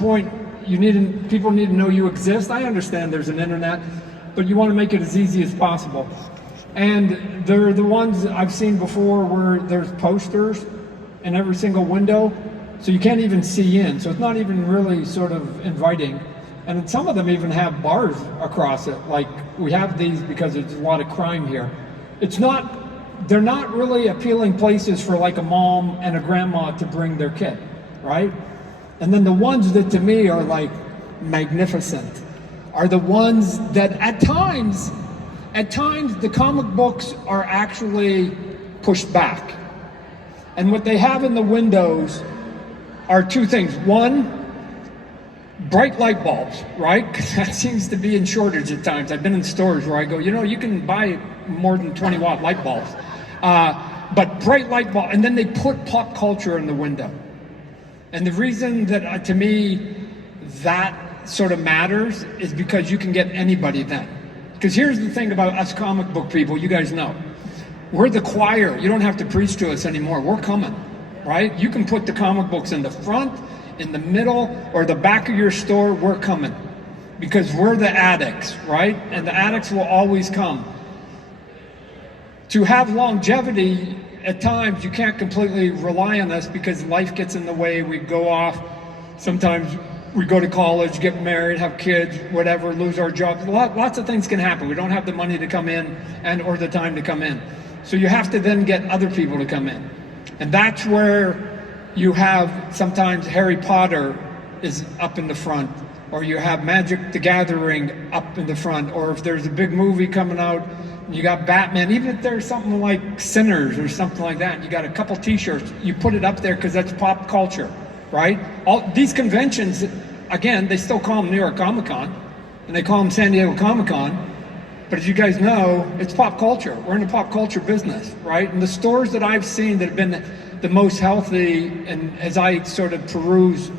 point, people need to know you exist. I understand there's an internet, but you want to make it as easy as possible. And they're the ones I've seen before where there's posters in every single window, so you can't even see in. So it's not even really sort of inviting. And some of them even have bars across it. Like, we have these because there's a lot of crime here. They're not really appealing places for like a mom and a grandma to bring their kid, right? And then the ones that to me are like magnificent are the ones that at times the comic books are actually pushed back. And what they have in the windows are two things. One, bright light bulbs, right? Because that seems to be in shortage at times. I've been in stores where I go, you can buy more than 20-watt light bulbs. But bright light bulb, and then they put pop culture in the window. And the reason that, to me, that sort of matters is because you can get anybody then. Because here's the thing about us comic book people, you guys know. We're the choir. You don't have to preach to us anymore. We're coming, right? You can put the comic books in the front, in the middle, or the back of your store. We're coming. Because we're the addicts, right? And the addicts will always come. To have longevity, at times you can't completely rely on us because life gets in the way. We go off. Sometimes we go to college, get married, have kids, whatever, lose our jobs. Lots of things can happen. We don't have the money to come in or the time to come in. So you have to then get other people to come in. And that's where you have sometimes Harry Potter is up in the front, or you have Magic the Gathering up in the front, or if there's a big movie coming out, you got Batman, even if there's something like Sinners or something like that, you got a couple t-shirts, you put it up there because that's pop culture, right? All these conventions, again, they still call them New York Comic Con, and they call them San Diego Comic Con, but as you guys know, it's pop culture. We're in the pop culture business, right? And the stores that I've seen that have been the most healthy, and as I sort of peruse,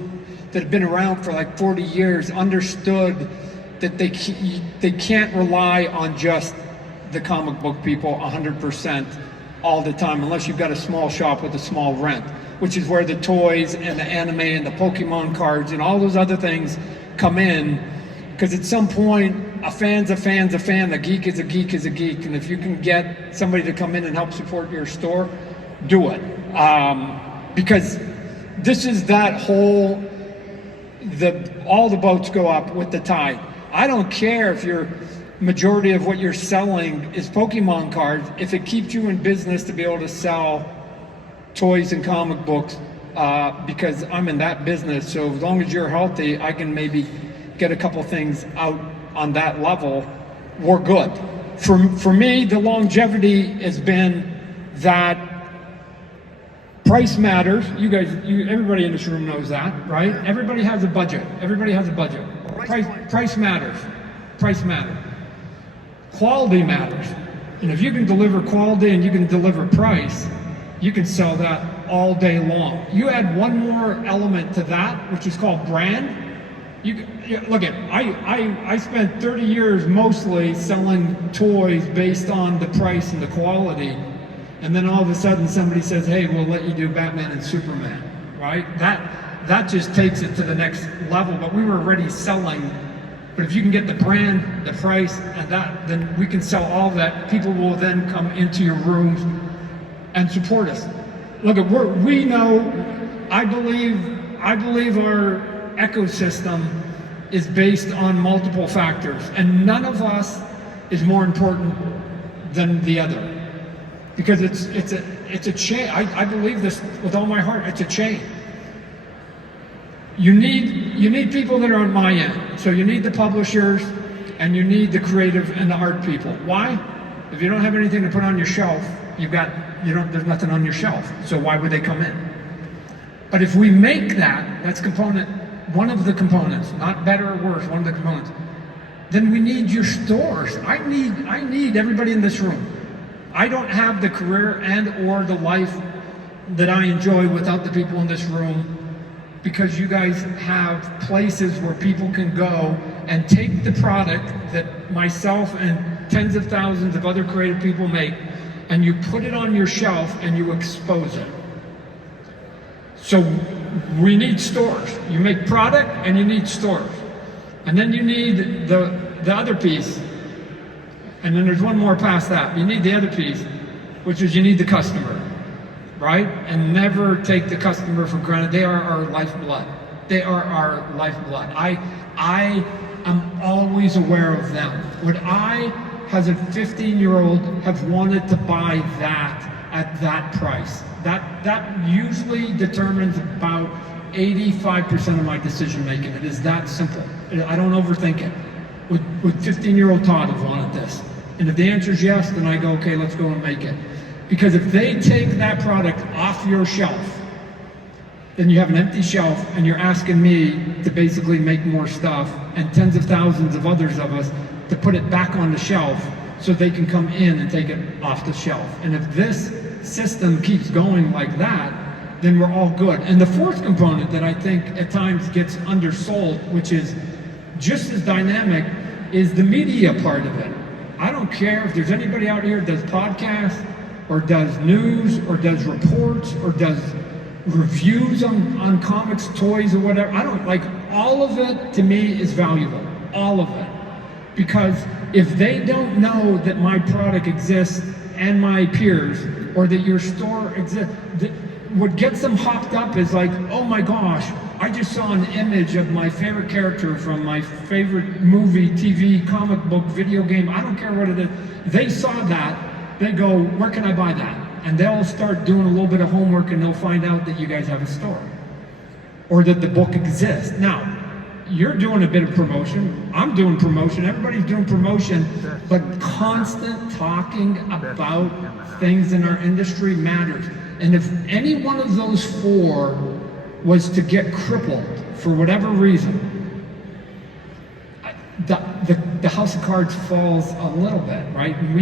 that have been around for like 40 years, understood that they can't rely on just the comic book people 100% all the time, unless you've got a small shop with a small rent, which is where the toys and the anime and the Pokemon cards and all those other things come in. Because at some point, a fan's a fan's a fan, a geek is a geek is a geek, and if you can get somebody to come in and help support your store, do it. Because this is that whole, all the boats go up with the tide. I don't care if your majority of what you're selling is Pokemon cards, if it keeps you in business to be able to sell toys and comic books, because I'm in that business. So as long as you're healthy, I can maybe get a couple things out on that level. We're good. For me, the longevity has been that price matters. Everybody in this room knows that, right? Everybody has a budget. Everybody has a budget. Price matters. Price matters. Quality matters. And if you can deliver quality and you can deliver price, you can sell that all day long. You add one more element to that, which is called brand. Look at, I spent 30 years mostly selling toys based on the price and the quality. And then all of a sudden somebody says, hey, we'll let you do Batman and Superman, right? That just takes it to the next level, but we were already selling. But if you can get the brand, the price, and that, then we can sell all that. People will then come into your rooms and support us. Look, we know, I believe our ecosystem is based on multiple factors, and none of us is more important than the other. Because it's a chain. I believe this with all my heart. It's a chain. You need people that are on my end. So you need the publishers, and you need the creative and the art people. Why? If you don't have anything to put on your shelf, there's nothing on your shelf. So why would they come in? But if we make that's one of the components, not better or worse, one of the components, then we need your stores. I need everybody in this room. I don't have the career and or the life that I enjoy without the people in this room, because you guys have places where people can go and take the product that myself and tens of thousands of other creative people make, and you put it on your shelf and you expose it. So we need stores. You make product and you need stores. And then you need the other piece. And then there's one more past that. You need the other piece, which is you need the customer, right? And never take the customer for granted. They are our lifeblood. They are our lifeblood. I am always aware of them. Would I, as a 15-year-old, have wanted to buy that at that price? That usually determines about 85% of my decision making. It is that simple. I don't overthink it. Would 15-year-old Todd have wanted this? And if the answer is yes, then I go, okay, let's go and make it. Because if they take that product off your shelf, then you have an empty shelf and you're asking me to basically make more stuff and tens of thousands of others of us to put it back on the shelf so they can come in and take it off the shelf. And if this system keeps going like that, then we're all good. And the fourth component that I think at times gets undersold, which is just as dynamic, is the media part of it. I don't care if there's anybody out here that does podcasts or does news or does reports or does reviews on comics, toys, or whatever. I don't like, all of it to me is valuable, all of it. Because if they don't know that my product exists and my peers, or that your store exists, what gets them hopped up is like, oh my gosh, I just saw an image of my favorite character from my favorite movie, TV, comic book, video game, I don't care what it is. They saw that, they go, where can I buy that? And they'll start doing a little bit of homework and they'll find out that you guys have a store or that the book exists. Now, you're doing a bit of promotion, I'm doing promotion, everybody's doing promotion, but constant talking about things in our industry matters. And if any one of those four was to get crippled for whatever reason, the house of cards falls a little bit, right? And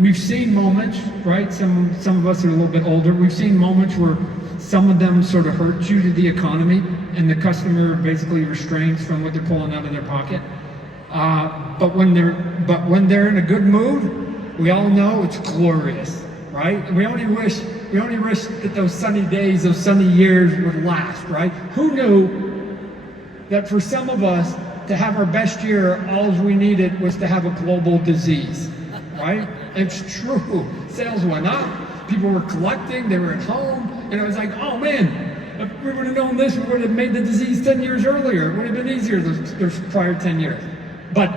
we've seen moments, right? Some of us are a little bit older. We've seen moments where some of them sort of hurt you to the economy, and the customer basically restrains from what they're pulling out of their pocket. But when they're in a good mood, we all know it's glorious, right? And we only wish that those sunny days, those sunny years would last, right? Who knew that for some of us, to have our best year, all we needed was to have a global disease, right? It's true. Sales went up, people were collecting, they were at home, and it was like, oh man, if we would have known this, we would have made the disease 10 years earlier. It would have been easier those prior 10 years. But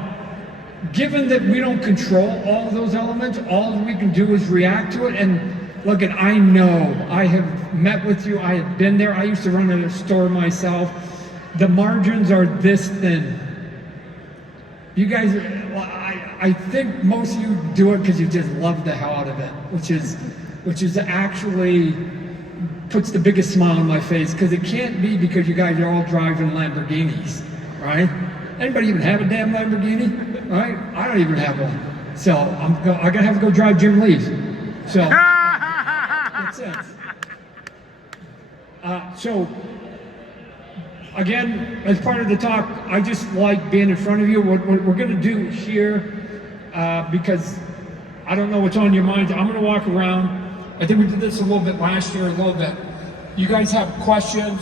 given that we don't control all of those elements, all we can do is react to it. And look, I know, I have met with you, I have been there, I used to run a store myself. The margins are this thin. You guys, I think most of you do it because you just love the hell out of it, which is actually puts the biggest smile on my face, because it can't be because you guys are all driving Lamborghinis, right? Anybody even have a damn Lamborghini, right? I don't even have one. So I gotta have to go drive Jim Lee's. So that's it. So again, as part of the talk, I just like being in front of you. What we're gonna do here, because I don't know what's on your mind, I'm gonna walk around. I think we did this a little bit last year, a little bit. You guys have questions,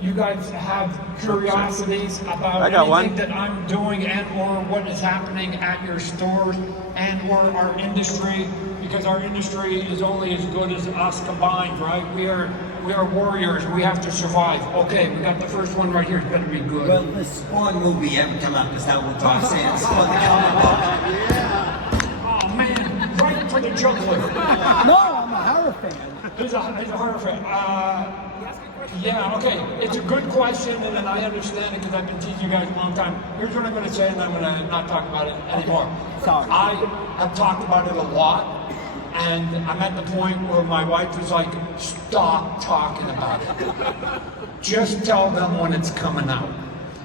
you guys have curiosities about anything that I'm doing and or what is happening at your stores and or our industry, because our industry is only as good as us combined, right? We are warriors, we have to survive. Okay, we got the first one right here, it's better be good. Well, the Spawn movie ever come up, is that what Todd saying? Spawn the comic book. Yeah. Oh man, right for the juggler. No, I'm a horror fan. He's a horror fan. Yeah, okay, it's a good question, and then I understand it because I've been teaching you guys a long time. Here's what I'm going to say, and I'm going to not talk about it anymore. Sorry. I have talked about it a lot, and I'm at the point where my wife is like, stop talking about it. Just tell them when it's coming out.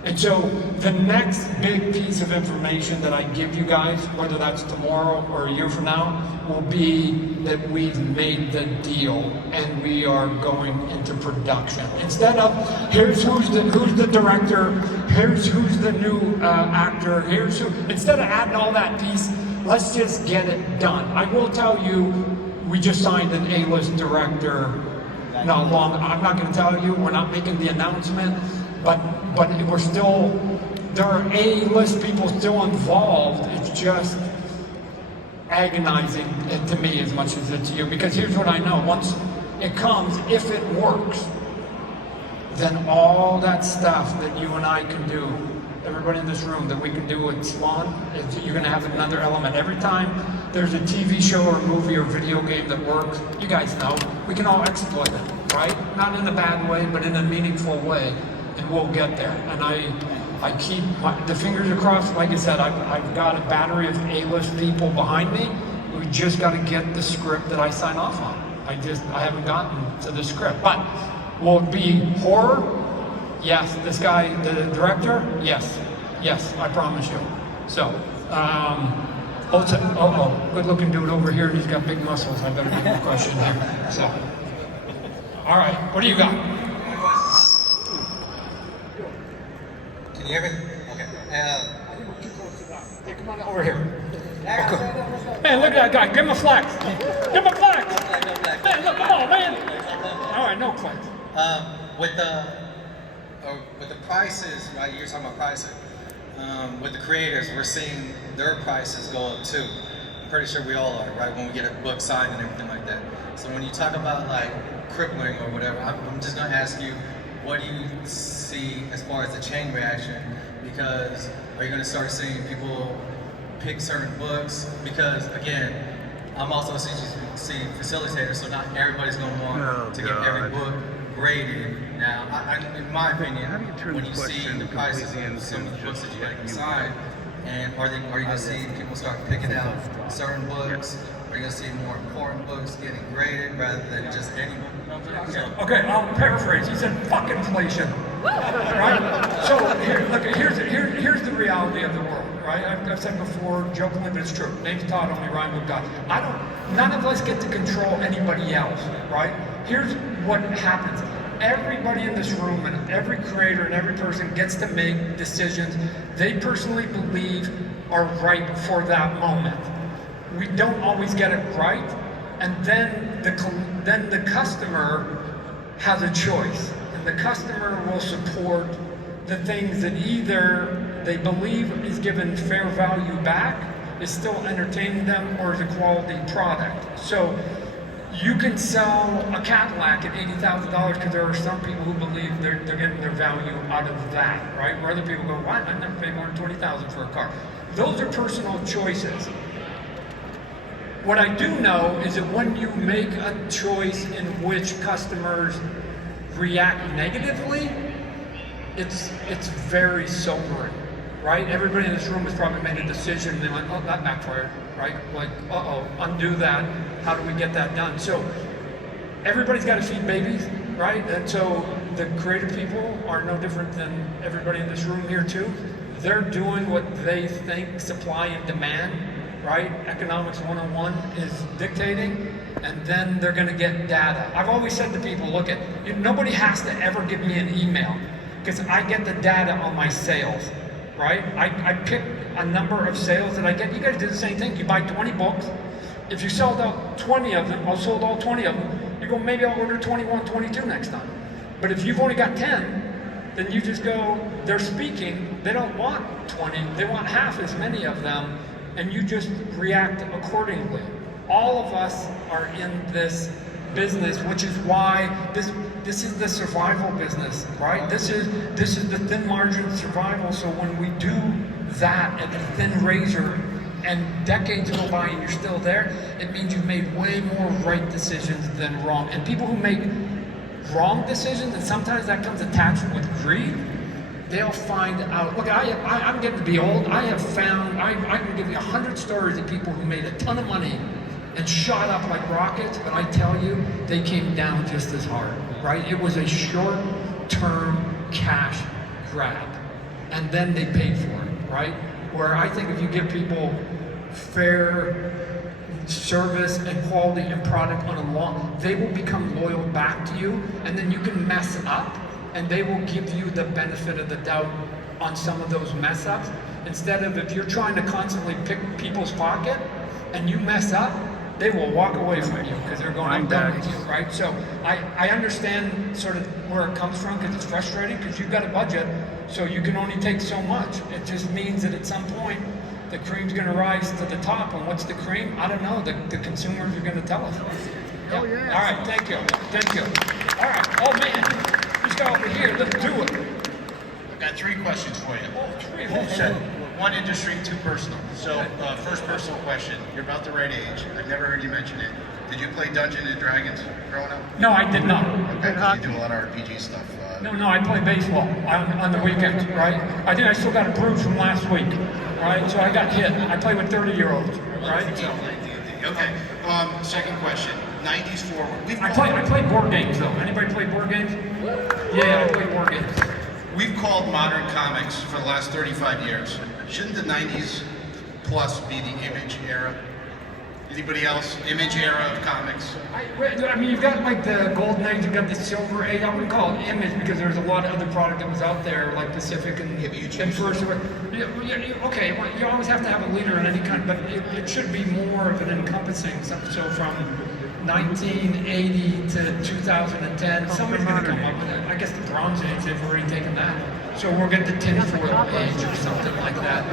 And so the next big piece of information that I give you guys, whether that's tomorrow or a year from now, will be that we've made the deal and we are going into production. Instead of, here's who's the director, here's who's the new actor, here's who, instead of adding all that piece, let's just get it done. I will tell you, we just signed an A-list director No, long. I'm not going to tell you. We're not making the announcement, but we're still. There are A-list people still involved. It's just agonizing to me as much as it's you. Because here's what I know: once it comes, if it works, then all that stuff that you and I can do, everybody in this room, that we can do at Swan, you're going to have another element. Every time there's a TV show or movie or video game that works, you guys know, we can all exploit it, right? Not in a bad way, but in a meaningful way, and we'll get there. And I keep the fingers crossed. Like I said, I've got a battery of A-list people behind me. We just got to get the script that I sign off on. I haven't gotten to the script, but will it be horror? Yes. This guy, the director? Yes. Yes, I promise you. So, good looking dude over here. He's got big muscles. I better get a question here. So, all right, what do you got? Can you hear me? Okay. Hey, come on over here. Okay. Man, look at that guy. Give him a flex. Give him a flex. Man, look, come on, man. All right, no flex. With the prices, right? You're talking about pricing. With the creators, we're seeing their prices go up too. I'm pretty sure we all are, right? When we get a book signed and everything like that. So when you talk about like crippling or whatever, I'm just gonna ask you, what do you see as far as the chain reaction? Because are you gonna start seeing people pick certain books? Because again, I'm also a CGC facilitator, so not everybody's gonna want to get every book graded. Now, in my opinion, when you see the prices of some of the books that you got inside, and are you going to see people start picking out certain books? Are you going to see more important books getting graded rather than just any book? Okay, I'll paraphrase. He said, "Fuck inflation." Right? So here's the reality of the world. Right? I've said before, jokingly, but it's true. Name's Todd, only rhyme with God. None of us get to control anybody else. Right? Here's what happens. Everybody in this room and every creator and every person gets to make decisions they personally believe are right for that moment. We don't always get it right, and then the customer has a choice, and the customer will support the things that either they believe is given fair value back, is still entertaining them, or is a quality product. So you can sell a Cadillac at $80,000 because there are some people who believe they're getting their value out of that, right? Where other people go, what? I never paid more than $20,000 for a car. Those are personal choices. What I do know is that when you make a choice in which customers react negatively, it's very sobering, right? Everybody in this room has probably made a decision and they went, oh, that backfired, right? Like, undo that. How do we get that done? So everybody's got to feed babies, right? And so the creative people are no different than everybody in this room here too. They're doing what they think supply and demand, right? Economics 101 is dictating, and then they're going to get data. I've always said to people, look, nobody has to ever give me an email because I get the data on my sales, right? I pick a number of sales that I get. You guys do the same thing. You buy 20 books. If you sold out 20 of them, or sold all 20 of them, you go, maybe I'll order 21, 22 next time. But if you've only got 10, then you just go, they're speaking, they don't want 20, they want half as many of them, and you just react accordingly. All of us are in this business, which is why this is the survival business, right? This is the thin margin survival. So when we do that at the thin razor, and decades go by and you're still there, it means you've made way more right decisions than wrong. And people who make wrong decisions, and sometimes that comes attached with greed, they'll find out. Look, I'm getting to be old. I can give you 100 stories of people who made a ton of money and shot up like rockets, but I tell you, they came down just as hard, right? It was a short-term cash grab, and then they paid for it, right? Where I think if you give people fair service and quality and product on a long, they will become loyal back to you, and then you can mess up, and they will give you the benefit of the doubt on some of those mess ups. Instead of if you're trying to constantly pick people's pocket and you mess up, they will walk away from you because they're going, I'm done with you, right? So I understand sort of where it comes from because it's frustrating because you've got a budget, so you can only take so much. It just means that at some point, the cream's going to rise to the top, and what's the cream? I don't know. The consumers are going to tell us. Yeah. yeah. All right, thank you. All right, oh man, let's go over here. Let's do it. I've got 3 questions for you. Oh, three. Oh, One industry, 2 personal. So, first personal question. You're about the right age. I've never heard you mention it. Did you play Dungeons and Dragons growing up? no, I did not. Okay, 'cause you do a lot of RPG stuff. No, I play baseball on the weekends, right? I still got a bruise from last week, right? So I got hit. I play with 30-year-olds, right? So Okay. Second question. 90s forward. I play board games though. Anybody play board games? Yeah, I play board games. We've called modern comics for the last 35 years. Shouldn't the 90s plus be the image era? Anybody else? Image era of comics? I mean, you've got like the golden age, you've got the silver age. I wouldn't call it image because there's a lot of other product that was out there, like Pacific and First. Okay, well, you always have to have a leader in any kind, but it should be more of an encompassing. So from 1980 to 2010, somebody's going to come up with it. I guess the Bronze Age, they've already taken that. So we'll get the tinfoil age or something like that.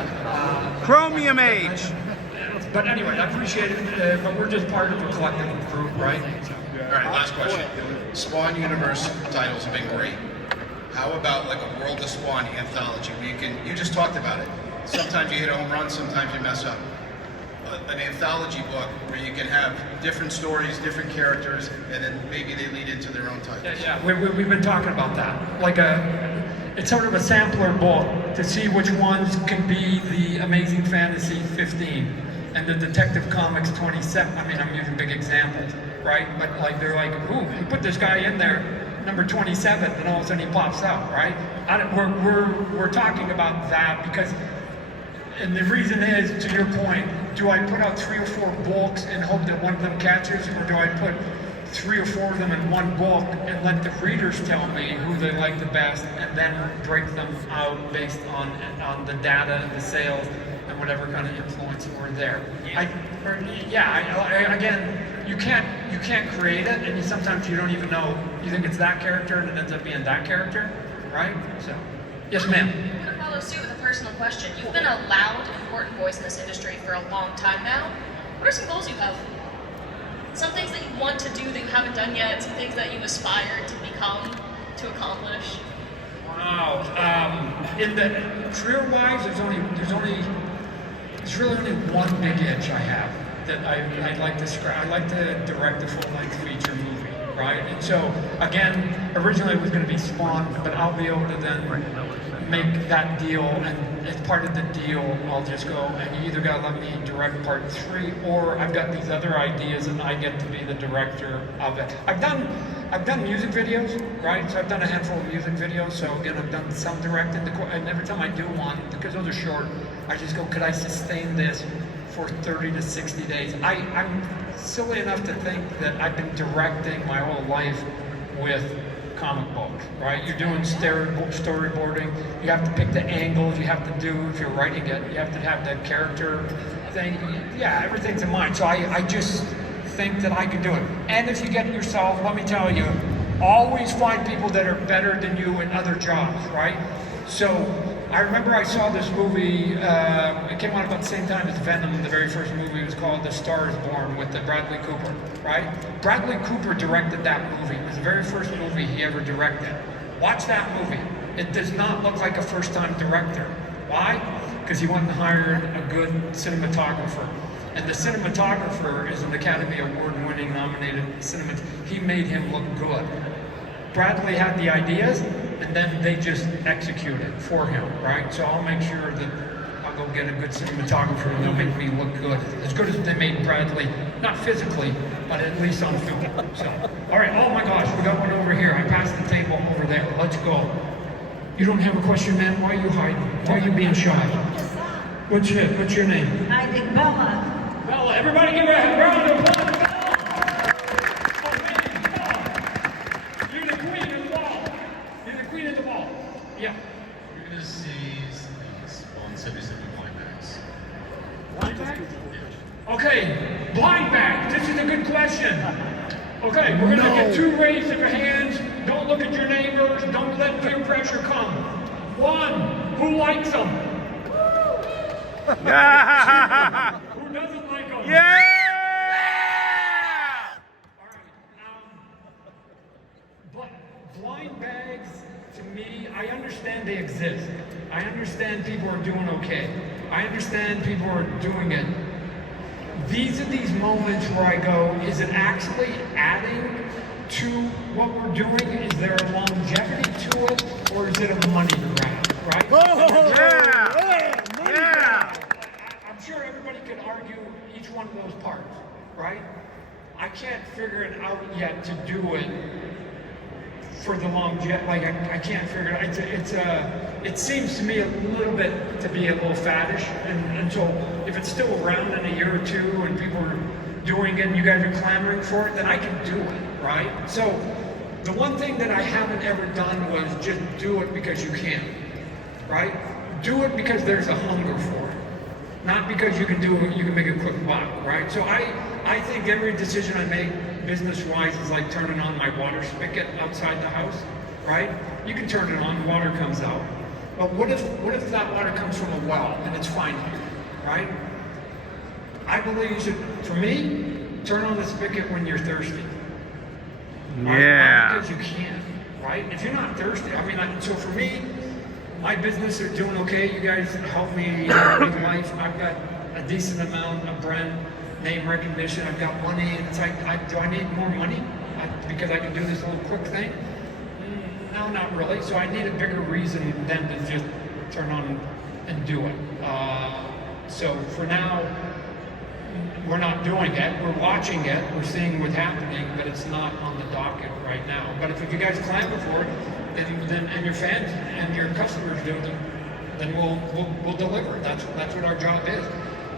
Chromium age. But anyway, I appreciate it, but we're just part of a collective group, right? All right, last question. Spawn Universe titles have been great. How about like a World of Spawn anthology where you just talked about it. Sometimes you hit a home run, sometimes you mess up. An anthology book where you can have different stories, different characters, and then maybe they lead into their own titles. Yeah, we've been talking about that. It's sort of a sampler book to see which ones can be the Amazing Fantasy 15 and the Detective Comics 27. I mean, I'm using big examples, right? But like they're like, ooh, we put this guy in there, number 27, and all of a sudden he pops out, right? We're talking about that because, and the reason is, to your point, do I put out 3 or 4 books and hope that one of them catches, or do I put 3 or 4 of them in one book and let the readers tell me who they like the best, and then break them out based on the data and the sales and whatever kind of influence were there. Again, you can't create it, and sometimes you don't even know. You think it's that character, and it ends up being that character, right? So, yes, ma'am. I'm going to follow suit with a personal question. You've been a loud, important voice in this industry for a long time now. What are some goals you have? Some things that you want to do that you haven't done yet, some things that you aspire to become, to accomplish? Wow. In the career-wise, there's really only one big itch I have that I'd like to scratch. I'd like to direct a full-length feature movie, right? And so, again, originally it was going to be Spawn, but I'll be able to then make that deal, and as part of the deal, I'll just go, and you either got to let me direct part 3, or I've got these other ideas and I get to be the director of it. I've done music videos, right? So I've done a handful of music videos, so again, I've done some directing, and every time I do one, because those are short, I just go, could I sustain this for 30 to 60 days? I'm silly enough to think that I've been directing my whole life with comic books, right? You're doing storyboarding, you have to pick the angles, you have to do, if you're writing it, you have to have the character thing. Yeah, everything's in mind. So I just think that I can do it. And if you get yourself, let me tell you, always find people that are better than you in other jobs, right? So I remember I saw this movie, it came out about the same time as Venom, the very first movie. It was called The Star is Born with Bradley Cooper, right? Bradley Cooper directed that movie. It was the very first movie he ever directed. Watch that movie. It does not look like a first-time director. Why? Because he went and hired a good cinematographer. And the cinematographer is an Academy Award-winning nominated cinematographer. He made him look good. Bradley had the ideas, and then they just execute it for him, right? So I'll make sure that I'll go get a good cinematographer and they'll make me look good. As good as they made Bradley, not physically, but at least on film. So, all right, oh my gosh, we got one over here. I passed the table over there. Let's go. You don't have a question, man? Why are you hiding? Why are you being shy? What's your name? I think Bella. Bella, everybody give her a round of applause. Yeah. You're going to see Spawn 77 blind bags. Blind bag? Okay, blind bag. good question. Okay, we're gonna get 2 raises of your hands. Don't look at your neighbors. Don't let peer pressure come. 1, who likes them? Who doesn't like them? Yeah! All right. But blind bags, to me, I understand they exist. I understand people are doing okay. I understand people are doing it. These are these moments where I go, is it actually adding to what we're doing? Is there a longevity to it? Or is it a money grab, right? Yeah! I'm sure everybody could argue each one of those parts, right? I can't figure it out yet to do it for the longevity. Like I can't figure it out. It seems to me a little bit to be a little faddish, and until if it's still around in a year or two and people are doing it and you guys are clamoring for it, then I can do it, right? So the one thing that I haven't ever done was just do it because you can, right? Do it because there's a hunger for it, not because you can do it, you can make a quick buck, right? So I think every decision I make business-wise is like turning on my water spigot outside the house, right? You can turn it on, water comes out. But what if that water comes from a well and it's fine here, right? I believe you should, for me, turn on the spigot when you're thirsty. Right? Yeah. Not because you can, right? If you're not thirsty, I mean, so for me, my business are doing okay. You guys help me make life. I've got a decent amount of brand name recognition. I've got money. It's like, do I need more money because I can do this little quick thing? No, not really. So I need a bigger reason than to just turn on and do it. So for now, we're not doing it. We're watching it. We're seeing what's happening, but it's not on the docket right now. But if you guys clamor for it, then and your fans and your customers do, then we'll deliver. That's what our job is.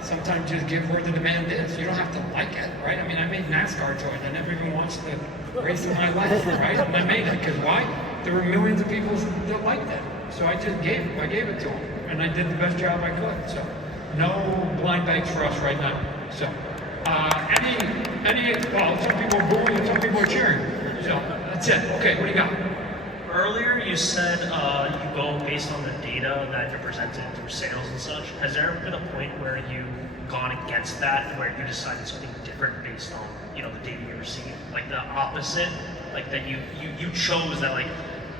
Sometimes just give where the demand is. You don't have to like it, right? I mean, I made NASCAR toys. I never even watched the race in my life, right? And I made it because why? There were millions of people that liked it. So I just gave it. I gave it to them, and I did the best job I could. So no blind bags for us right now. So well, some people are booing and some people are cheering. So that's it. Okay, what do you got? Earlier, you said you go based on the data that you're presented through sales and such. Has there ever been a point where you've gone against that, where you decided something different based on the data you received, like the opposite, like that you chose that, like,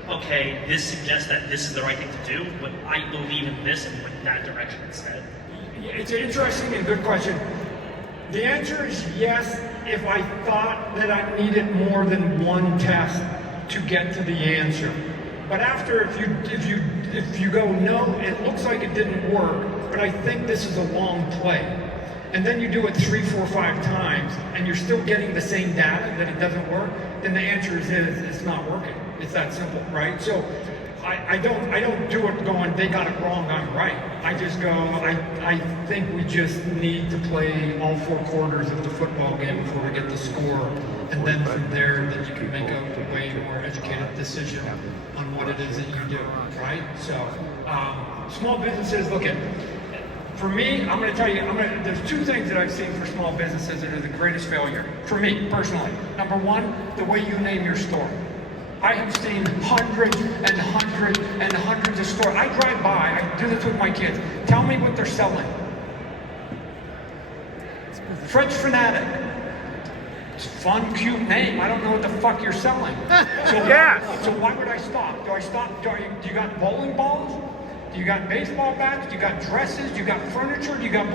okay, this suggests that this is the right thing to do, but I believe in this and went that direction instead? It's an interesting and good question. The answer is yes, if I thought that I needed more than one test to get to the answer. But after, if you go, no, it looks like it didn't work, but I think this is a long play. And then you do it 3, 4, 5 times, and you're still getting the same data that it doesn't work, then the answer is it's not working. It's that simple, right? So I don't do it going, they got it wrong, I'm right. I just go, I think we just need to play all 4 quarters of the football game before we get the score. And then from there, then you can make a way more educated decision on what it is that you do, right? So, small businesses, look at, for me, I'm going to tell you, there's 2 things that I've seen for small businesses that are the greatest failure, for me, personally. Number 1, the way you name your store. I have seen hundreds and hundreds and hundreds of stores. I drive by, I do this with my kids. Tell me what they're selling. French Fanatic. It's a fun, cute name. I don't know what the fuck you're selling. So why would I stop? Do I stop? Do you got bowling balls? Do you got baseball bats? Do you got dresses? Do you got furniture? Do you got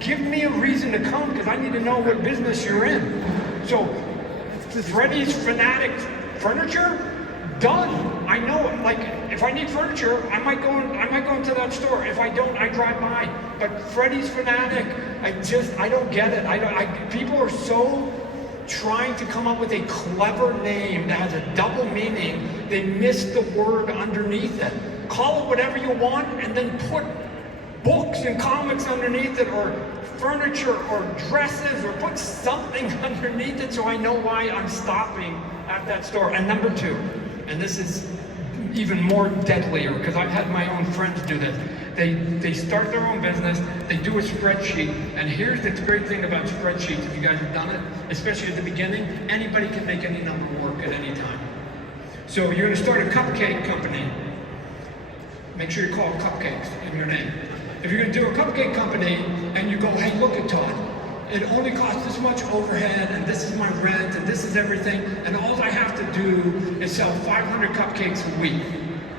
give me a reason to come because I need to know what business you're in. So Freddy's Fanatic Furniture, done. I know it. Like if I need furniture, I might go into that store. If I don't, I drive by. But Freddy's Fanatic, I don't get it. People are so trying to come up with a clever name that has a double meaning, they miss the word underneath it. Call it whatever you want and then put books and comics underneath it, or furniture or dresses, or put something underneath it so I know why I'm stopping at that store. And number 2, and this is even more deadlier, because I've had my own friends do this. They start their own business, they do a spreadsheet, and here's the great thing about spreadsheets, if you guys have done it, especially at the beginning, anybody can make any number work at any time. So you're gonna start a cupcake company. Make sure you call it cupcakes in your name. If you're gonna do a cupcake company and you go, hey, look at Todd, it only costs this much overhead, and this is my rent, and this is everything, and all I have to do is sell 500 cupcakes a week.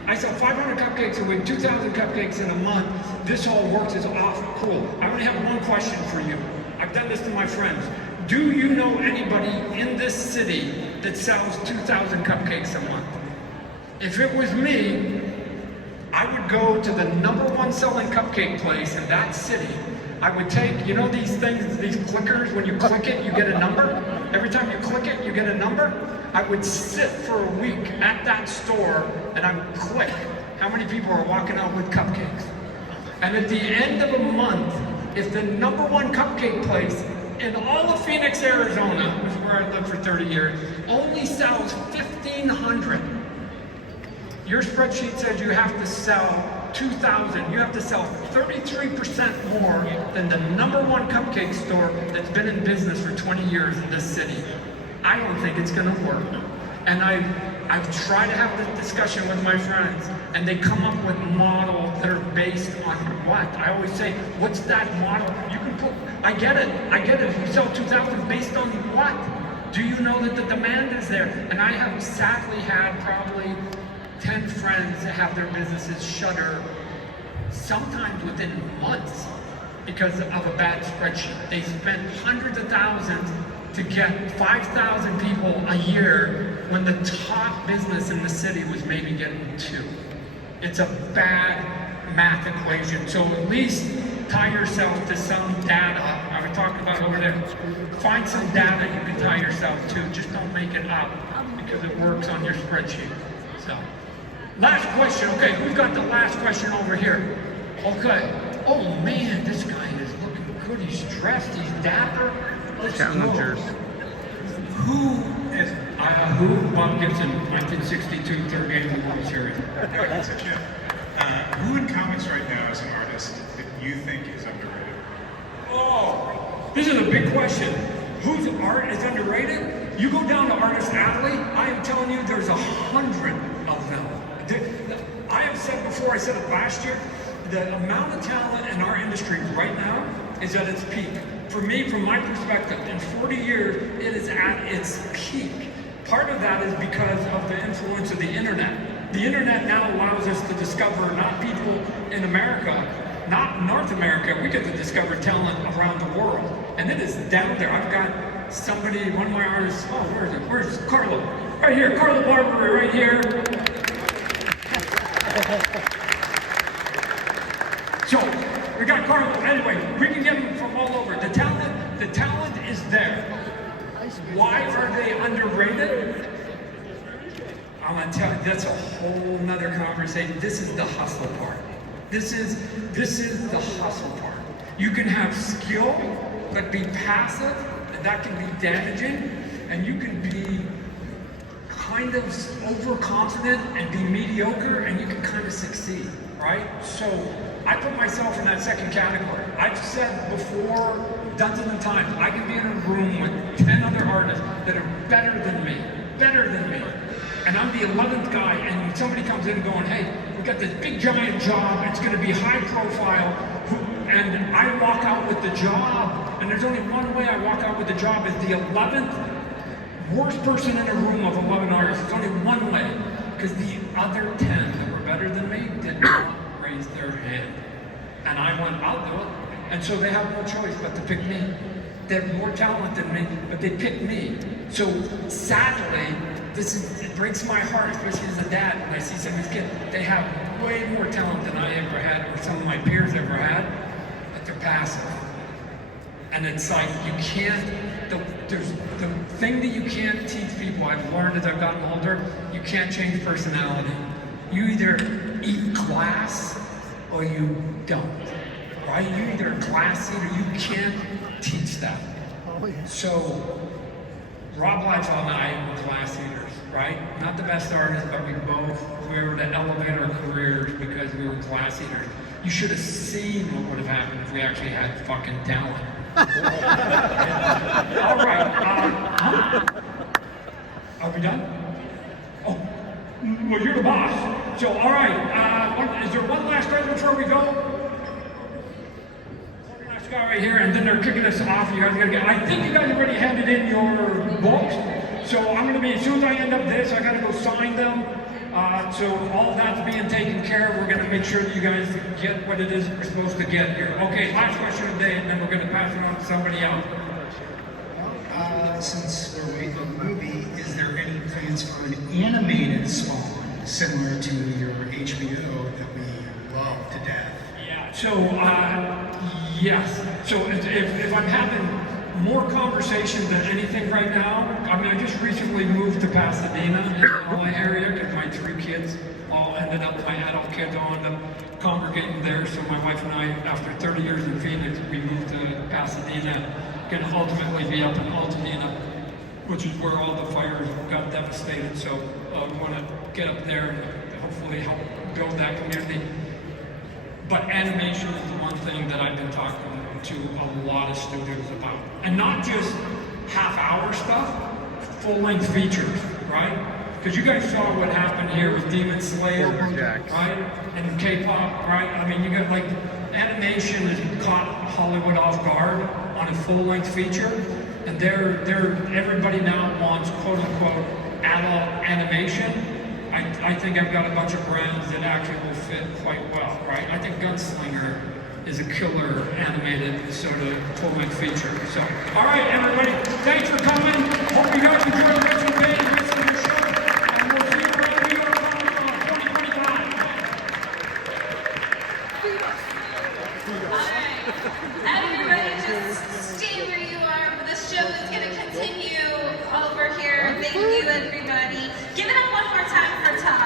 I sell 500 cupcakes a week, 2,000 cupcakes in a month. This all works as awesome, cool. I only have one question for you. I've done this to my friends. Do you know anybody in this city that sells 2,000 cupcakes a month? If it was me, I would go to the #1 selling cupcake place in that city. I would take, you know these things, these clickers, when you click it, you get a number? Every time you click it, you get a number? I would sit for a week at that store and I would click how many people are walking out with cupcakes. And at the end of a month, if the #1 cupcake place in all of Phoenix, Arizona, which is where I lived for 30 years, only sells 1,500. Your spreadsheet says you have to sell 2,000. You have to sell 33% more than the #1 cupcake store that's been in business for 20 years in this city. I don't think it's gonna work. And I've tried to have this discussion with my friends, and they come up with models that are based on what? I always say, what's that model? You can put, I get it. If you sell 2,000 based on what? Do you know that the demand is there? And I have sadly had probably 10 friends that have their businesses shutter, sometimes within months, because of a bad spreadsheet. They spent hundreds of thousands to get 5,000 people a year when the top business in the city was maybe getting 2. It's a bad math equation. So at least tie yourself to some data. I was talking about over there. Find some data you can tie yourself to. Just don't make it up because it works on your spreadsheet. So, last question. Okay, who's got the last question over here? Okay. Oh man, this guy is looking good. He's dressed. He's dapper. Challengers. Who is who? Bob Gibson, 1962, third game of the World Series. That's a kid. Who in comics right now is an artist that you think is underrated? Oh, this is a big question. Whose art is underrated? You go down to Artist Alley, I am telling you there's 100 of them. I have said before, I said it last year, the amount of talent in our industry right now is at its peak. For me, from my perspective, in 40 years, it is at its peak. Part of that is because of the influence of the internet. The internet now allows us to discover not people in America, not North America, we get to discover talent around the world. And it is down there. I've got somebody, one of my artists, oh, where is it? Where's Carlo? Right here, Carlo Barbary, right here. So, we got Carlo. Anyway, we can get them from all over. The talent is there. Why are they underrated? I'm gonna tell you, that's a whole nother conversation. This is the hustle part. This is the hustle part. You can have skill, but be passive, and that can be damaging, and you can be kind of overconfident and be mediocre, and you can kind of succeed, right? So I put myself in that second category. I've said before, dozens of times, I can be in a room with 10 other artists that are better than me, and I'm the 11th guy, and somebody comes in going, hey, we got this big giant job, it's gonna be high profile, and I walk out with the job, and there's only one way I walk out with the job, is the 11th worst person in a room of 11 artists. There's only one way, because the other 10 that were better than me did not raise their hand. And I went, I'll do it. And so they have no choice but to pick me. They have more talent than me, but they pick me. So sadly, it breaks my heart, especially as a dad, when I see some of these kids. They have way more talent than I ever had, or some of my peers ever had, but they're passive. And it's like, you can't, there's the thing that you can't teach people, I've learned as I've gotten older, you can't change personality. You either eat glass or you don't, right? You either a glass eater, you can't teach that. So, Rob Liefeld and I were glass eaters. right? Not the best artists, but we were to elevate our careers because we were class eaters. You should have seen what would have happened if we actually had fucking talent. All right. Are we done? Oh, well, you're the boss. So, all right. Is there one last item before we go? Last guy right here, and then they're kicking us off. You guys gotta get. I think you guys already handed in your books. So I'm gonna be, as soon as I end up this, I gotta go sign them. So all that's being taken care of. We're gonna make sure that you guys get what it is you're supposed to get here. Okay, last question of the day, and then we're gonna pass it on to somebody else. Since we're waiting on the movie, is there any plans for an animated Spawn similar to your HBO that we love to death? Yeah. So yes. So if I'm having more conversation than anything right now, I mean, I just recently moved to Pasadena in the LA area because my 3 kids all ended up, my adult kids all ended up congregating there. So my wife and I, after 30 years in Phoenix, we moved to Pasadena, going to ultimately be up in Altadena, which is where all the fires got devastated. So we want to get up there and hopefully help build that community. But animation is the one thing that I've been talking to a lot of studios about. And not just half-hour stuff, full-length features, right? Because you guys saw what happened here with Demon Slayer, right? And K-pop, right? I mean, you got like, animation has caught Hollywood off guard on a full-length feature. And everybody now wants quote-unquote adult animation. I think I've got a bunch of brands that actually will fit quite well, right? I think Gunslinger is a killer animated sort of full-length feature. So, all right, everybody, thanks for coming. Hope you guys enjoy the rest of